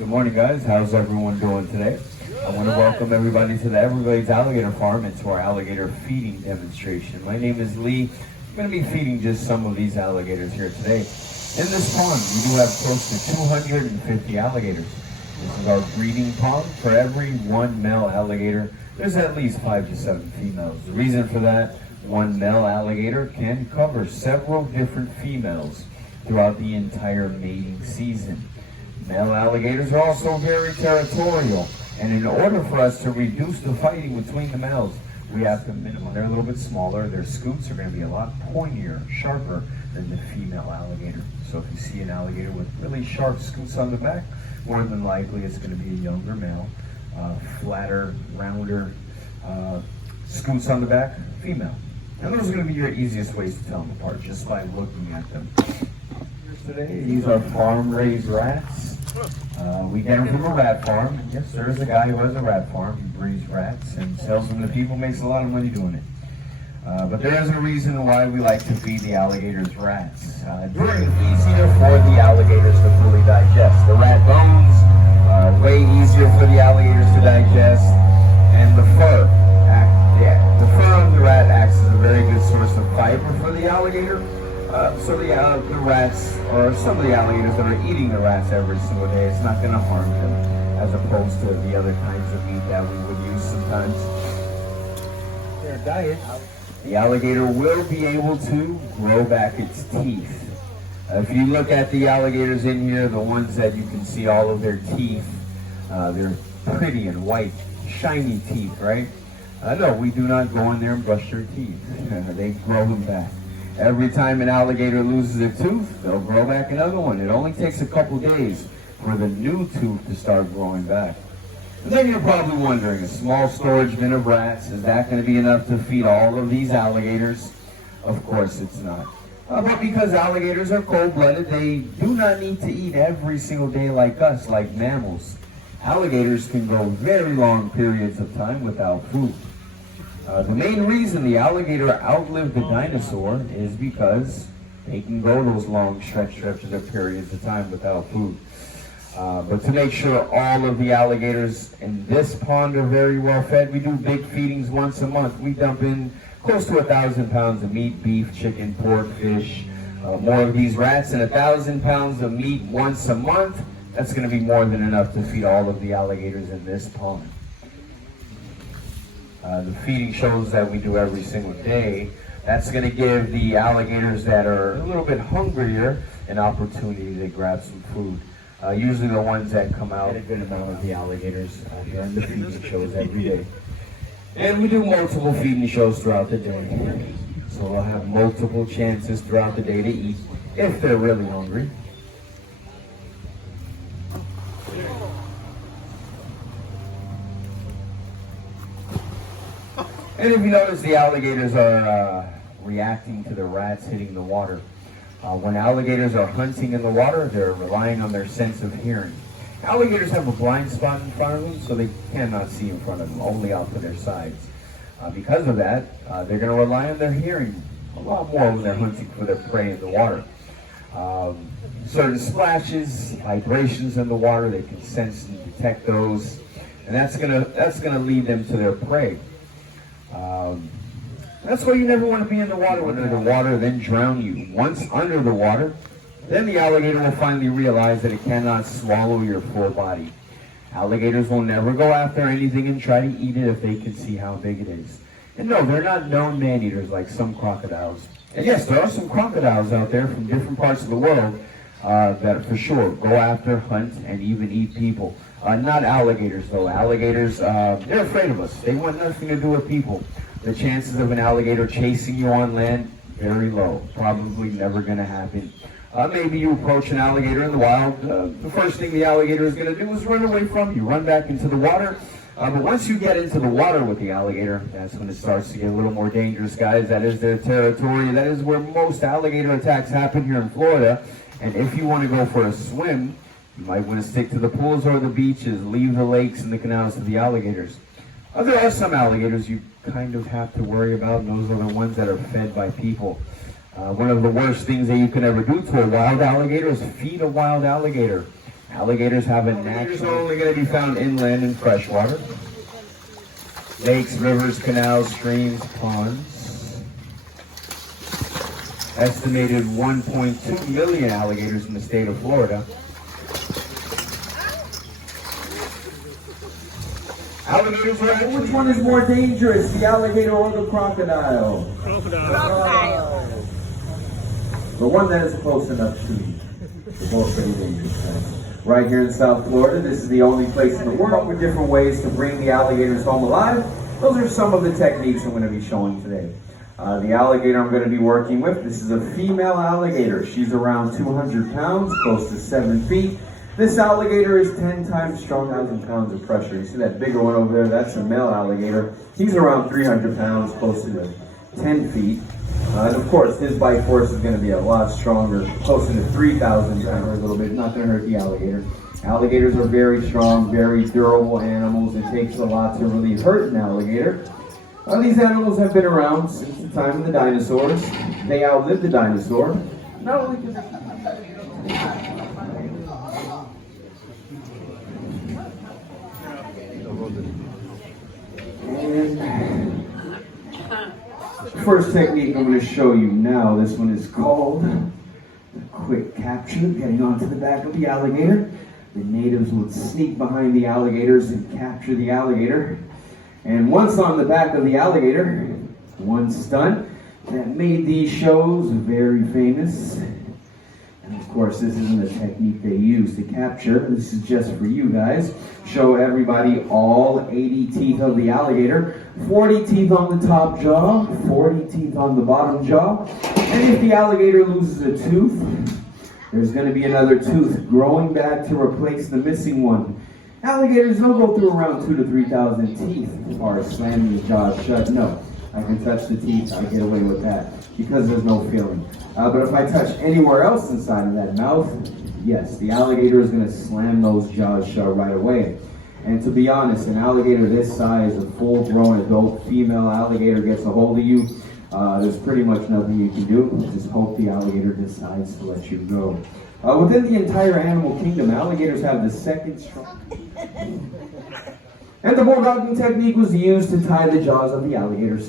Good morning, guys. How's everyone doing today? I want to welcome everybody to the Everglades Alligator Farm and to our alligator feeding demonstration. My name is Lee. I'm going to be feeding just some of these alligators here today. In this pond, we do have close to 250 alligators. This is our breeding pond. For every one male alligator, there's at least 5 to 7 females. The reason for that, one male alligator can cover several different females throughout the entire mating season. Male alligators are also very territorial, and in order for us to reduce the fighting between the males, we have to minimize. They're a little bit smaller. Their scoots are going to be a lot pointier, sharper than the female alligator. So if you see an alligator with really sharp scoots on the back, more than likely it's going to be a younger male. Flatter, rounder scoots on the back, female. And those are going to be your easiest ways to tell them apart, just by looking at them. Today, these are farm-raised rats. We get them from a rat farm. Yes, there is a guy who has a rat farm. He breeds rats and sells them to people, makes a lot of money doing it. But there is a reason why we like to feed the alligators rats. It's easier for the alligators to fully digest. The rat bones are way easier for the alligators to digest, and the fur of the rat acts as a very good source of fiber for the alligator. So the rats, or some of the alligators that are eating the rats every single day, it's not going to harm them, as opposed to the other kinds of meat that we would use sometimes. Their diet, the alligator will be able to grow back its teeth. If you look at the alligators in here, the ones that you can see all of their teeth, they're pretty and white, shiny teeth, right? No, we do not go in there and brush their teeth. They grow them back. Every time an alligator loses a tooth, they'll grow back another one. It only takes a couple days for the new tooth to start growing back. And then you're probably wondering, a small storage bin of rats, is that going to be enough to feed all of these alligators? Of course it's not. But because alligators are cold-blooded, they do not need to eat every single day like us, like mammals. Alligators can go very long periods of time without food. The main reason the alligator outlived the dinosaur is because they can go those long stretches of periods of time without food. But to make sure all of the alligators in this pond are very well fed, we do big feedings once a month. We dump in close to 1,000 pounds of meat, beef, chicken, pork, fish, more of these rats, and 1,000 pounds of meat once a month. That's going to be more than enough to feed all of the alligators in this pond. The feeding shows that we do every single day, that's going to give the alligators that are a little bit hungrier an opportunity to grab some food. Usually the ones that come out, a good amount of the alligators during the feeding shows every day. And we do multiple feeding shows throughout the day. So they'll have multiple chances throughout the day to eat if they're really hungry. And if you notice, the alligators are reacting to the rats hitting the water. When alligators are hunting in the water, they're relying on their sense of hearing. Alligators have a blind spot in front of them, so they cannot see in front of them, only out to their sides. Because of that, they're going to rely on their hearing a lot more when they're hunting for their prey in the water. Certain splashes, vibrations in the water, they can sense and detect those, and that's gonna lead them to their prey. That's why you never want to be in the water under the water, then drown you. Once under the water, then the alligator will finally realize that it cannot swallow your full body. Alligators will never go after anything and try to eat it if they can see how big it is. And no, they're not known man-eaters like some crocodiles. And yes, there are some crocodiles out there from different parts of the world that for sure go after, hunt, and even eat people. Not alligators though. Alligators, they're afraid of us. They want nothing to do with people. The chances of an alligator chasing you on land, very low. Probably never going to happen. Maybe you approach an alligator in the wild. The first thing the alligator is going to do is run away from you, run back into the water. But once you get into the water with the alligator, that's when it starts to get a little more dangerous, guys. That is their territory. That is where most alligator attacks happen here in Florida. And if you want to go for a swim, you might want to stick to the pools or the beaches, leave the lakes and the canals to the alligators. There are some alligators you kind of have to worry about, and those are the ones that are fed by people. One of the worst things that you can ever do to a wild alligator is feed a wild alligator. Alligators have a natural, only going to be found inland and freshwater. Lakes, rivers, canals, streams, ponds. Estimated 1.2 million alligators in the state of Florida. Alligators are actually... Which one is more dangerous, the alligator or the crocodile? Crocodile. The one that is close enough to you. They're both pretty dangerous. Right here in South Florida, this is the only place in the world with different ways to bring the alligators home alive. Those are some of the techniques I'm going to be showing today. The alligator I'm going to be working with, this is a female alligator. She's around 200 pounds, close to 7 feet. This alligator is 10 times strong, 1,000 pounds of pressure. You see that bigger one over there? That's a male alligator. He's around 300 pounds, close to 10 feet. And of course, his bite force is going to be a lot stronger, closer to 3,000 times a little bit. Not going to hurt the alligator. Alligators are very strong, very durable animals. It takes a lot to really hurt an alligator. These animals have been around since the time of the dinosaurs. They outlived the dinosaur. Not only because first technique I'm going to show you now, this one is called the quick capture, getting onto the back of the alligator. The natives would sneak behind the alligators and capture the alligator. And once on the back of the alligator, one stunt that made these shows very famous. And of course, this isn't a technique they use to capture. This is just for you guys. Show everybody all 80 teeth of the alligator. 40 teeth on the top jaw, 40 teeth on the bottom jaw. And if the alligator loses a tooth, there's going to be another tooth growing back to replace the missing one. Alligators don't go through around 2,000 to 3,000 teeth as far as slamming the jaw shut. No, I can touch the teeth, I get away with that because there's no feeling. But if I touch anywhere else inside of that mouth, yes, the alligator is going to slam those jaws shut right away. And to be honest, an alligator this size, a full-grown adult female alligator gets a hold of you, there's pretty much nothing you can do. Just hope the alligator decides to let you go. Within the entire animal kingdom, alligators have the second strongest. And the bulldogging technique was used to tie the jaws of the alligator.